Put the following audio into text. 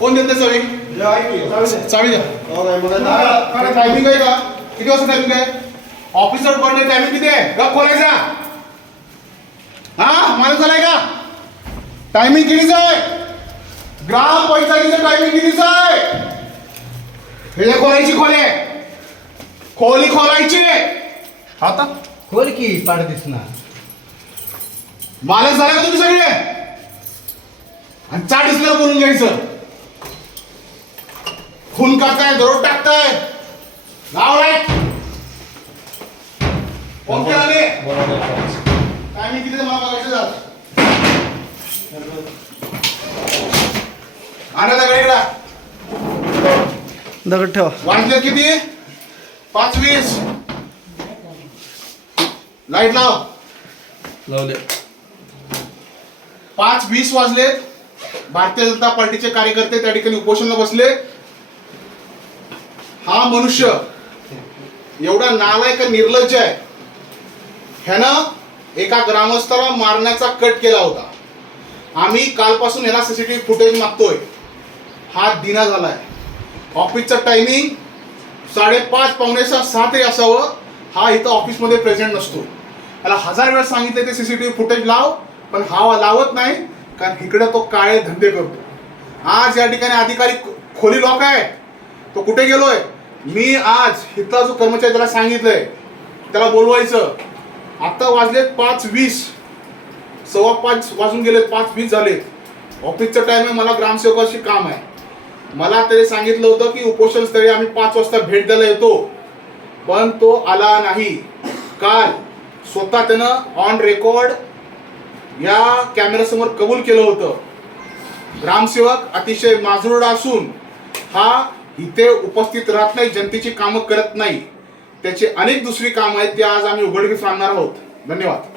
कोण देते चावी चावी द्या टायमिंग आहे का? किती वाजता टायमिंग आहे? ऑफिसर बर्थडे टायमिंग किती आहे? का खोलायचा. हा मालूम झालाय का? टायमिंग कितीचं आहे? ग्राम पंचायतीचं टायमिंग कितीचं आहे? हे खोलायची खोली. खोली खोलायची. आता? खोल की पाड दिसणार. मालक झाले का तुम्ही सगळे? आणि दिसल्यावर बोलून घ्यायचं. खून करताय दरोड टाकताय. नाव राईट. ओके आले टायमिंग किती मला बघायचं झालं. आणा दगड इकडं. दगड ठेवा. वाजले किती? पाच वीस. लाइट लाव. लावले. पाच वीस वाजलेत. भारतीय जनता पार्टीचे कार्यकर्ते त्या ठिकाणी उपोषणला बसले. हा मनुष्य एवढा नालायक निर्लज्ज आहे. ह्यानं एका ग्रामस्थाला मारण्याचा कट केला होता. आम्ही कालपासून ह्याला सीसीटीव्ही फुटेज मागतोय. हा दिना झालाय. ऑफिसचं टायमिंग साडेपाच पावणे सहा सहा तरी असावं. हा इथं ऑफिसमध्ये प्रेझेंट नसतो. त्याला हजार वेळा सांगितलं ते सीसीटीव्ही फुटेज लाव पण हा लावत नाही. कारण इकडे तो काळे धंदे करतो. आज या ठिकाणी अधिकारी खोली लॉक आहे. तो कुठे गेलोय? मी आज इथला जो कर्मचारी त्याला सांगितलंय त्याला बोलवायचं. आता वाजलेत पाच वीस. सव्वा पाच वाजून गेलेत पाच वीस झालेत. ऑफिसचं टाइम आहे मला ग्रामसेवकाशी काम आहे. मला तरी सांगितलं होतं की उपोषण स्थळी आम्ही पाच वाजता भेट द्यायला येतो. पण तो आला नाही. काल स्वतः त्यानं ऑन रेकॉर्ड या कॅमेऱ्यासमोर कबूल केलं होतं. ग्रामसेवक अतिशय माजरूड असून हा इथे उपस्थित राहत नाही जनतेची कामं करत नाही. त्याची अनेक दुसरी कामं आहेत ती आज आम्ही उघडकीस आणणार आहोत. धन्यवाद.